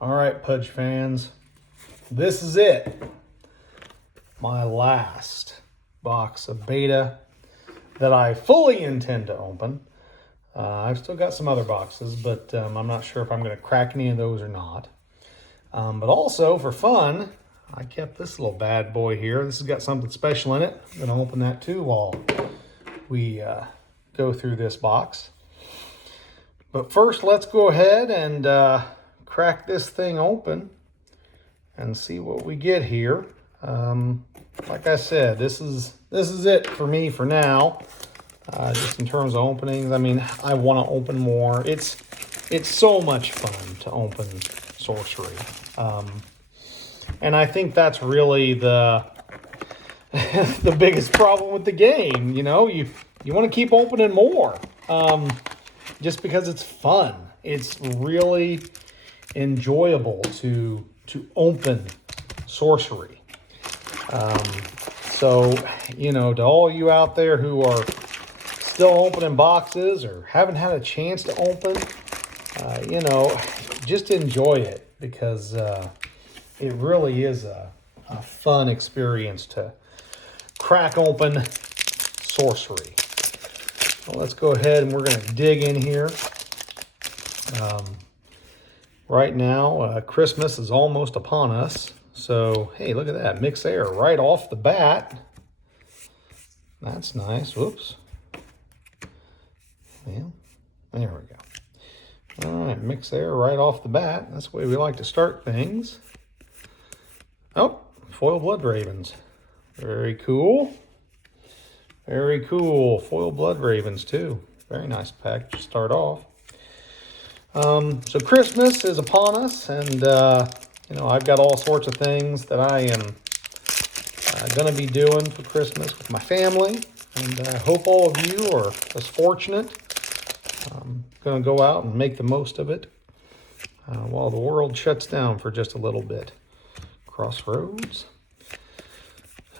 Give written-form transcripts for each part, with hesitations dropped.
All right, Pudge fans, this is it. My last box of beta that I fully intend to open. I've still got some other boxes, but I'm not sure if I'm going to crack any of those or not. But also, for fun, I kept this little bad boy here. This has got something special in it. I'm going to open that too while we go through this box. But first, let's go ahead and crack this thing open and see what we get here. Like I said, this is it for me for now. Just in terms of openings, I mean, I want to open more. It's so much fun to open Sorcery, and I think that's really the the biggest problem with the game. You know, you want to keep opening more, just because it's fun. It's really enjoyable to open Sorcery. So, you know, to all you out there who are still opening boxes or haven't had a chance to open, you know, just enjoy it, because it really is a fun experience to crack open Sorcery. So let's go ahead and we're going to dig in here. Right now, Christmas is almost upon us. So, hey, look at that. Mix Air right off the bat. That's nice. Whoops. Yeah, there we go. All right, Mix Air right off the bat. That's the way we like to start things. Oh, foil Blood Ravens. Very cool. Very cool. Foil Blood Ravens, too. Very nice pack to start off. So Christmas is upon us, and you know, I've got all sorts of things that I am going to be doing for Christmas with my family, and I hope all of you are as fortunate. I'm going to go out and make the most of it while the world shuts down for just a little bit. Crossroads.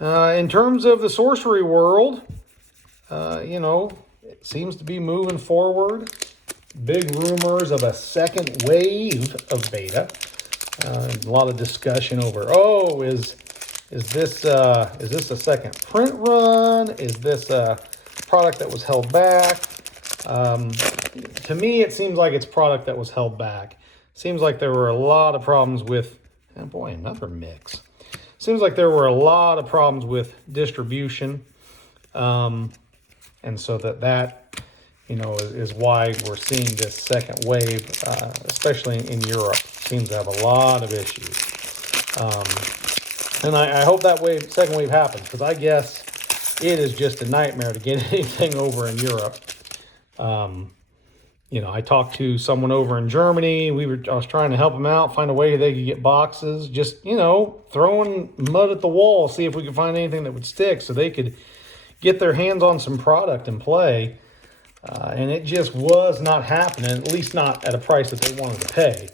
In terms of the Sorcery world, you know, it seems to be moving forward. Big rumors of a second wave of beta. A lot of discussion over, oh, is this a second print run? Is this a product that was held back? To me, it seems like it's product that was held back. Seems like there were a lot of problems with, oh boy, another mix. Seems like there were a lot of problems with distribution. And so that you know, is why we're seeing this second wave, especially in Europe. Seems to have a lot of issues. And I hope that second wave happens, because I guess it is just a nightmare to get anything over in Europe. You know, I talked to someone over in Germany. I was trying to help them out, find a way they could get boxes. Just, you know, throwing mud at the wall, see if we could find anything that would stick so they could get their hands on some product and play. And it just was not happening, at least not at a price that they wanted to pay.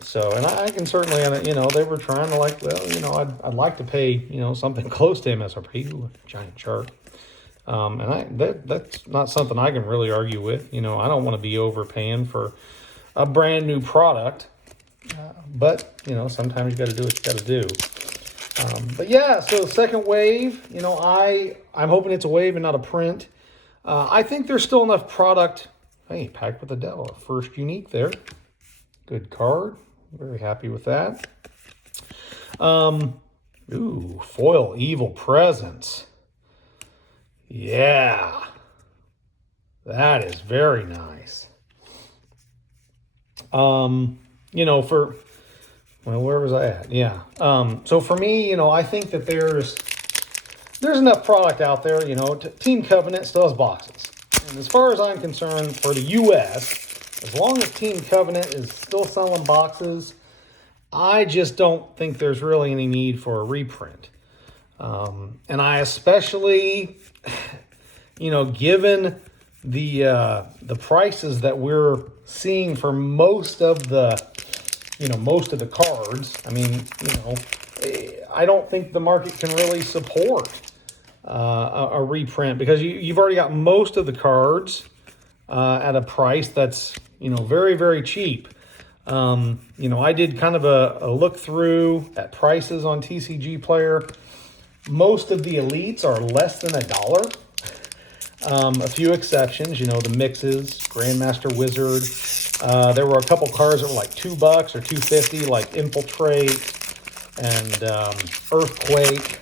So, and I can certainly, you know, they were trying to, like, well, you know, I'd like to pay, you know, something close to MSRP. Ooh, giant shark. And that's not something I can really argue with. You know, I don't want to be overpaying for a brand new product. But, you know, sometimes you got to do what you got to do. But yeah, so second wave, you know, I'm hoping it's a wave and not a print. I think there's still enough product. Hey, Packed with the Devil, our first unique there. Good card. Very happy with that. Ooh, foil Evil Presence. Yeah. That is very nice. You know, well, where was I at? Yeah. So for me, you know, I think that there's enough product out there. You know, Team Covenant still has boxes. And as far as I'm concerned, for the U.S., as long as Team Covenant is still selling boxes, I just don't think there's really any need for a reprint. And I especially, you know, given the prices that we're seeing for most of the cards, I mean, you know, I don't think the market can really support a reprint, because you've already got most of the cards at a price that's, you know, very, very cheap. You know, I did kind of a look through at prices on TCG Player. Most of the elites are less than $1. A few exceptions, you know, the mixes, Grandmaster Wizard. There were a couple cards that were like $2 or $2.50, like Infiltrate and Earthquake.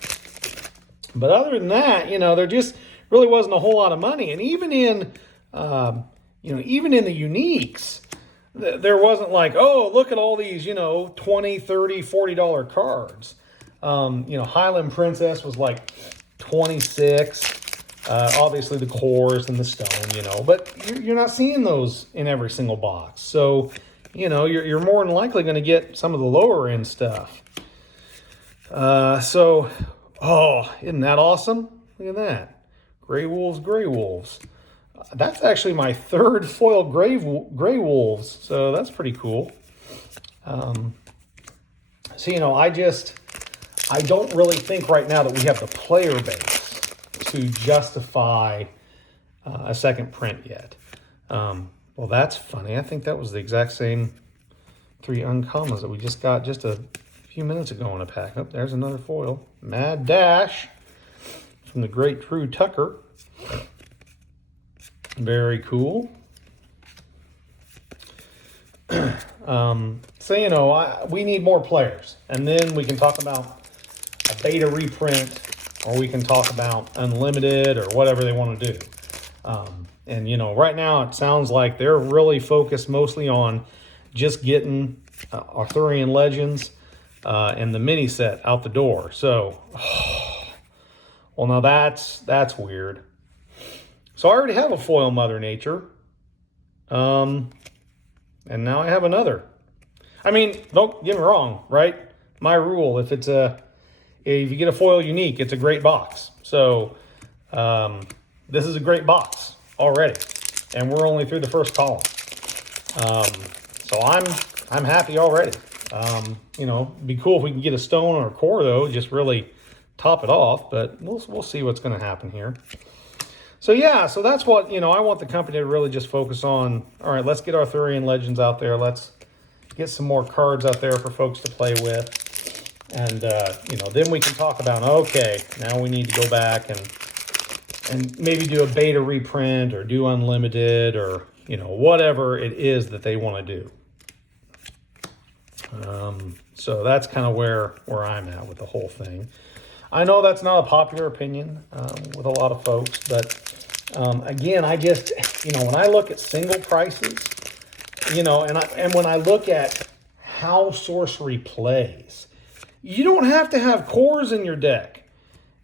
But other than that, you know, there just really wasn't a whole lot of money. And even in, you know, even in the uniques, there wasn't like, oh, look at all these, you know, $20, $30, $40 cards. You know, Highland Princess was like 26. Obviously the cores and the stone, you know, but you're not seeing those in every single box. So, you know, you're more than likely going to get some of the lower end stuff. So, oh, isn't that awesome? Look at that. Gray Wolves, Gray Wolves. That's actually my third foil Gray Wolves. So that's pretty cool. So, you know, I don't really think right now that we have the player base to justify a second print yet. Well, that's funny. I think that was the exact same 3 uncommons that we just got just a few minutes ago in a pack. Oh, there's another foil. Mad Dash from the great Drew Tucker. Very cool. So, you know, we need more players. And then we can talk about a beta reprint, or we can talk about unlimited or whatever they want to do. And, you know, right now it sounds like they're really focused mostly on just getting Arthurian Legends and the mini set out the door. So, well, now that's weird. So I already have a foil Mother Nature. And now I have another. I mean, don't get me wrong, right? My rule, if you get a foil unique, it's a great box. So this is a great box already, and we're only through the first column. So I'm happy already. You know, it'd be cool if we can get a stone or a core though, just really top it off. But we'll see what's going to happen here. So yeah, so that's what, you know, I want the company to really just focus on. All right, let's get Arthurian Legends out there. Let's get some more cards out there for folks to play with. And, you know, then we can talk about, okay, now we need to go back and maybe do a beta reprint or do unlimited or, you know, whatever it is that they want to do. So that's kind of where I'm at with the whole thing. I know that's not a popular opinion with a lot of folks, but again, I just, you know, when I look at single prices, you know, and when I look at how Sorcery plays, you don't have to have cores in your deck.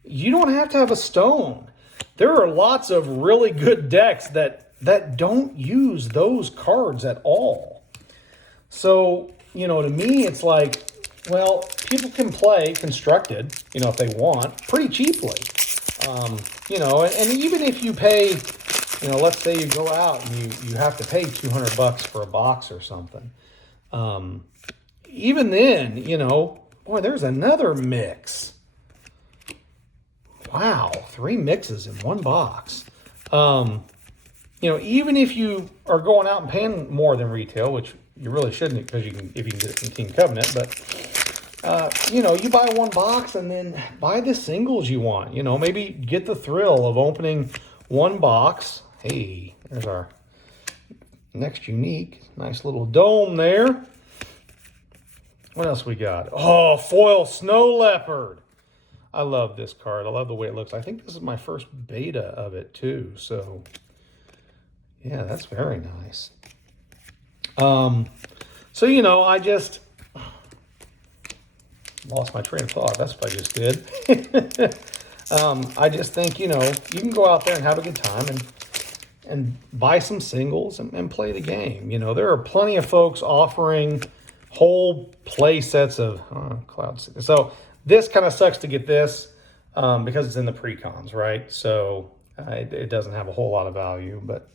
You don't have to have a stone. There are lots of really good decks that don't use those cards at all. So, you know, to me, it's like, well, people can play Constructed, you know, if they want, pretty cheaply. You know, and even if you pay, you know, let's say you go out and you have to pay $200 for a box or something. Even then, you know, boy, there's another mix. Wow, 3 mixes in one box. You know, even if you are going out and paying more than retail, which you really shouldn't, because if you can get it from Team Covenant, but you know, you buy one box and then buy the singles you want. You know, maybe get the thrill of opening one box. Hey, there's our next unique. Nice little dome there. What else we got? Oh, foil Snow Leopard. I love this card. I love the way it looks. I think this is my first beta of it too. So yeah, that's very nice. So, you know, I just lost my train of thought. That's what I just did. I just think, you know, you can go out there and have a good time and buy some singles and play the game. You know, there are plenty of folks offering whole play sets of Cloud City. So this kind of sucks to get this because it's in the pre-cons, right? So it doesn't have a whole lot of value, but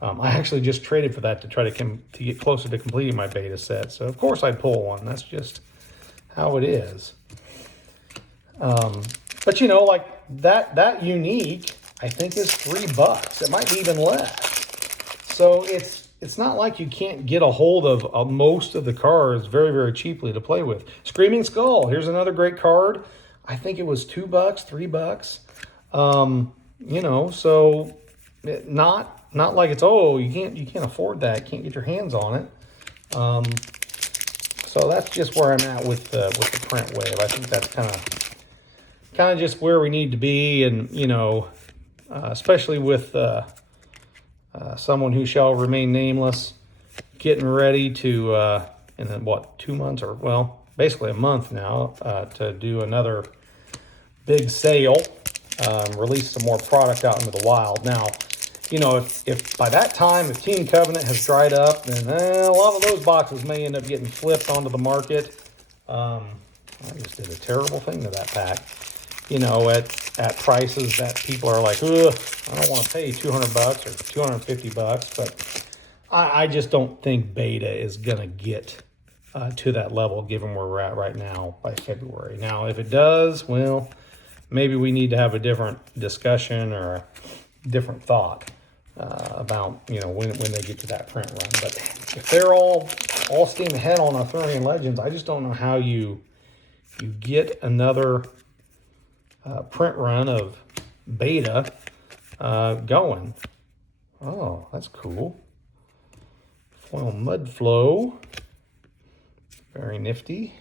I actually just traded for that to try to get closer to completing my beta set. So of course I'd pull one. That's just how it is. But you know, like that unique, I think is $3. It might be even less. So it's it's not like you can't get a hold of most of the cards very, very cheaply to play with. Screaming Skull, here's another great card. I think it was $2, $3. You know, so not like it's, oh, you can't afford that, can't get your hands on it. So that's just where I'm at with the print wave. I think that's kind of just where we need to be, and you know, especially with someone who shall remain nameless, getting ready to in what, 2 months, or well, basically a month now, to do another big sale, release some more product out into the wild. Now, you know, if by that time, if Team Covenant has dried up, then a lot of those boxes may end up getting flipped onto the market. I just did a terrible thing to that pack. You know, at prices that people are like, ugh, I don't want to pay $200 or $250, but I just don't think beta is going to get to that level given where we're at right now by February. Now, if it does, well, maybe we need to have a different discussion or a different thought about, you know, when they get to that print run. But if they're all steam ahead on Arthurian Legends, I just don't know how you get another print run of beta going. Oh, that's cool. Foil Mud Flow. Very nifty.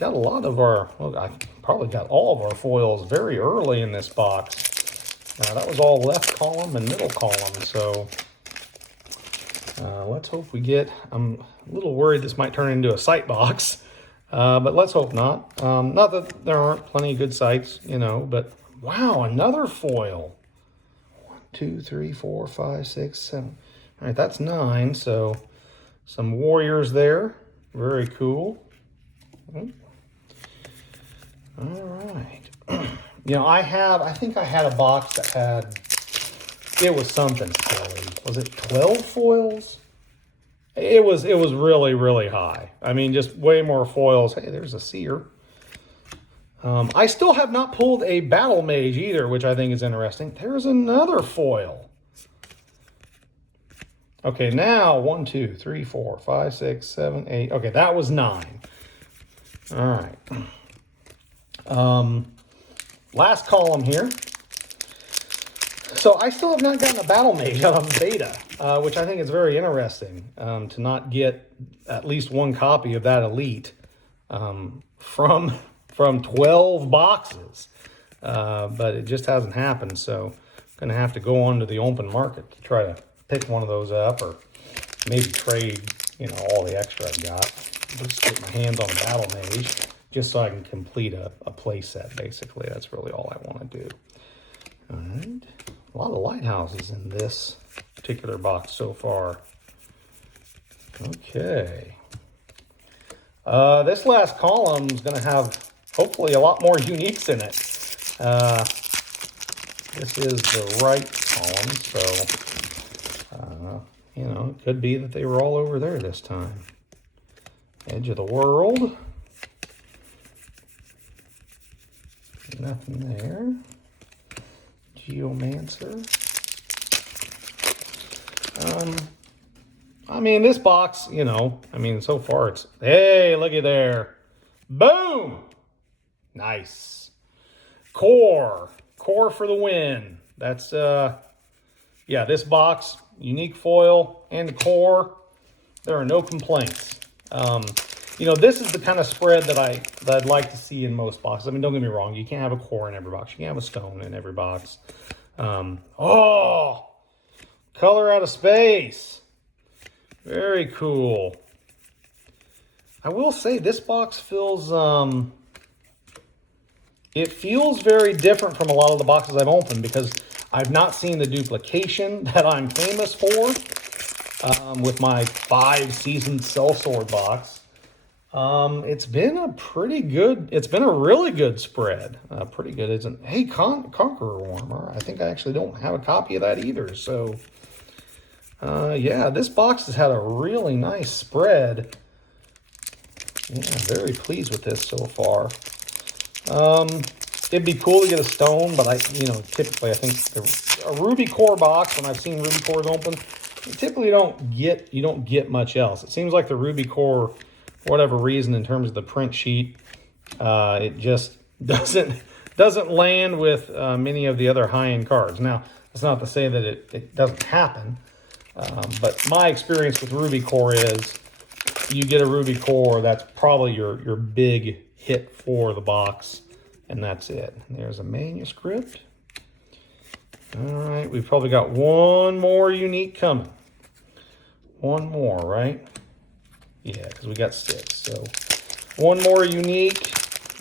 Got a lot of our, well, I probably got all of our foils very early in this box. That was all left column and middle column, so let's hope we get, I'm a little worried this might turn into a sight box, but let's hope not. Not that there aren't plenty of good sites, you know, but wow, another foil. 1, 2, 3, 4, 5, 6, 7. All right, that's 9, so some warriors there. Very cool. All right. You know, I think I had a box that had, it was something silly. Was it 12 foils? It was really, really high. I mean, just way more foils. Hey, there's a seer. I still have not pulled a Battle Mage either, which I think is interesting. There's another foil. Okay, now 1, 2, 3, 4, 5, 6, 7, 8. Okay, that was 9. All right. Last column here. So I still have not gotten a Battle Mage out of beta, which I think is very interesting, to not get at least one copy of that Elite from 12 boxes. But it just hasn't happened, so I'm going to have to go onto the open market to try to pick one of those up, or maybe trade, you know, all the extra I've got. Just get my hands on a Battle Mage, just so I can complete a play set, basically. That's really all I want to do. All right. A lot of lighthouses in this particular box so far. Okay. This last column is going to have, hopefully, a lot more uniques in it. This is the right column, so, you know, it could be that they were all over there this time. Edge of the World. Nothing there. Geomancer. I mean, this box, you know, I mean, so far it's, hey, looky there. Boom! Nice. Core for the win. That's, yeah, this box, unique foil and core, there are no complaints. You know, this is the kind of spread that I'd like to see in most boxes. I mean, don't get me wrong, you can't have a core in every box. You can't have a stone in every box. Oh, color out of space. Very cool. I will say this box feels, it feels very different from a lot of the boxes I've opened, because I've not seen the duplication that I'm famous for with my 5-season sellsword box. It's been a pretty good, it's been a really good spread. Pretty good, isn't it? Hey, Conqueror Warmer. I think I actually don't have a copy of that either. So, yeah, this box has had a really nice spread. Yeah, very pleased with this so far. it'd be cool to get a stone, but typically I think a ruby core box, when I've seen ruby cores open, you typically don't get much else. It seems like the ruby core, for whatever reason, in terms of the print sheet, it just doesn't land with many of the other high-end cards. Now, that's not to say that it doesn't happen, but my experience with ruby core is you get a ruby core, that's probably your big hit for the box, and that's it. There's a manuscript. All right, we've probably got one more unique coming. One more, right? Yeah, because we got 6. So one more unique,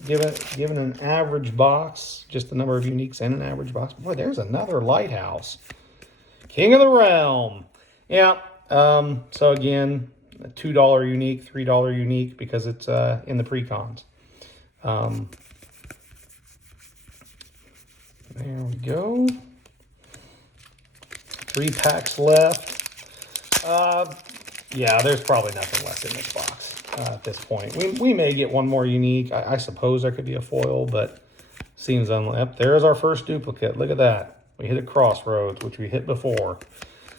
given an average box, just the number of uniques and an average box. Boy, there's another lighthouse. King of the Realm. Yeah, so again, a $2 unique, $3 unique, because it's in the pre-cons. There we go. 3 packs left. Yeah, there's probably nothing left in this box at this point. We may get one more unique. I suppose there could be a foil, but seems unlikely. There's our first duplicate. Look at that. We hit a crossroads, which we hit before.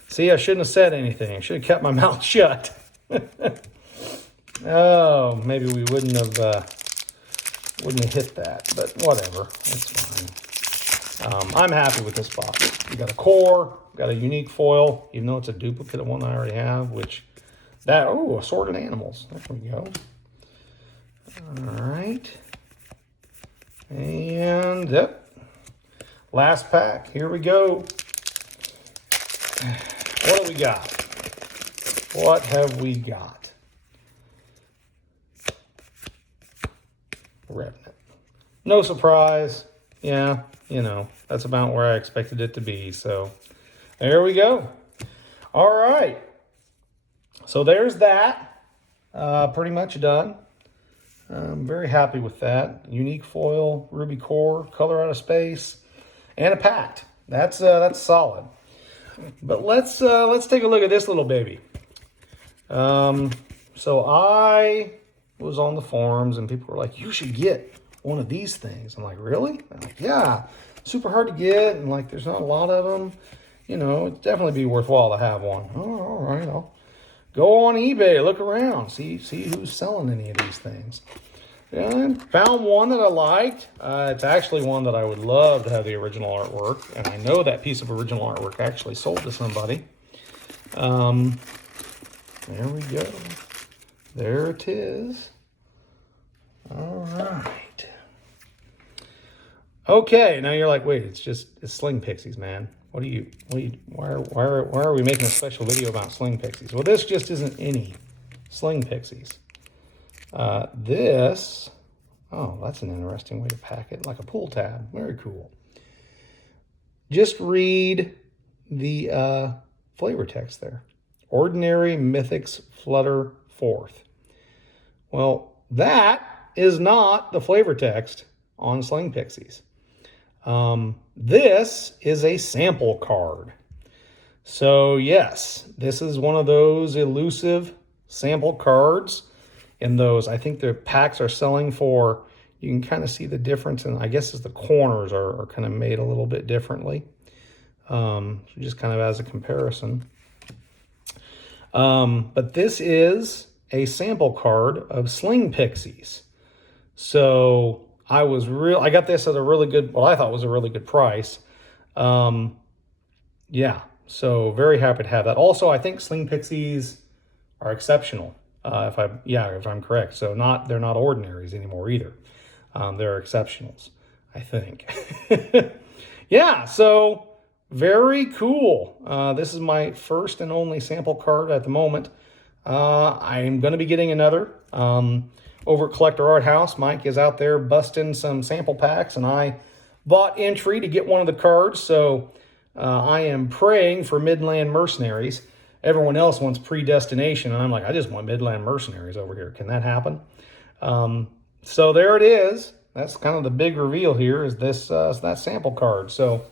See, I shouldn't have said anything. I should have kept my mouth shut. Oh, maybe we wouldn't have hit that, but whatever. It's fine. I'm happy with this box. We got a core, got a unique foil, even though it's a duplicate of one I already have, assorted animals. There we go. All right. And, yep. Last pack. Here we go. What do we got? What have we got? Revenant. No surprise. Yeah, that's about where I expected it to be. So there we go. All right. So there's that. Pretty much done. I'm very happy with that. Unique foil, ruby core, color out of space, and a pact. That's solid. But let's take a look at this little baby. So I was on the forums and people were like, you should get one of these things. I'm like, really? I'm like, yeah, super hard to get, and like there's not a lot of them. It'd definitely be worthwhile to have one. Oh, all right, I'll go on eBay, look around, see who's selling any of these things. And found one that I liked. It's actually one that I would love to have the original artwork, and I know that piece of original artwork actually sold to somebody. There we go. There it is. All right. Okay, now you're like, wait, it's Sling Pixies, man. Why are we making a special video about Sling Pixies? Well, this just isn't any Sling Pixies. Oh, that's an interesting way to pack it, like a pull tab. Very cool. Just read the flavor text there. Ordinary Mythics Flutter 4th. Well, that is not the flavor text on Sling Pixies. This is a sample card. So yes, this is one of those elusive sample cards. In those, I think the packs are selling for, you can kind of see the difference, and I guess as the corners are kind of made a little bit differently. So just kind of as a comparison. But this is a sample card of Sling Pixies. So I got this at a really good, what I thought was a really good price. Yeah, so very happy to have that. Also, I think Sling Pixies are exceptional. If I'm correct. So they're not ordinaries anymore either. They're exceptionals, I think. Yeah, so very cool. This is my first and only sample card at the moment. I'm going to be getting another. Over at Collector Art House, Mike is out there busting some sample packs, and I bought entry to get one of the cards. So I am praying for Midland Mercenaries. Everyone else wants Predestination, and I'm like, I just want Midland Mercenaries over here. Can that happen? So there it is. That's kind of the big reveal here, is that sample card. So,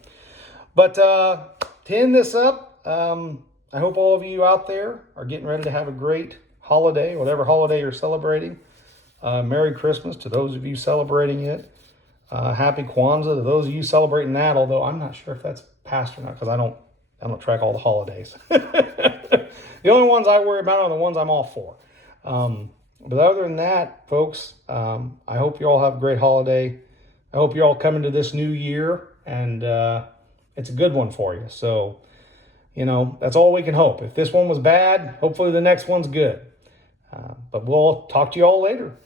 but to end this up, I hope all of you out there are getting ready to have a great holiday, whatever holiday you're celebrating. Merry Christmas to those of you celebrating it. Happy Kwanzaa to those of you celebrating that, although I'm not sure if that's past or not because I don't track all the holidays. The only ones I worry about are the ones I'm off for. But other than that, folks, I hope you all have a great holiday. I hope you all come into this new year and it's a good one for you. So, that's all we can hope. If this one was bad, hopefully the next one's good. But we'll talk to you all later.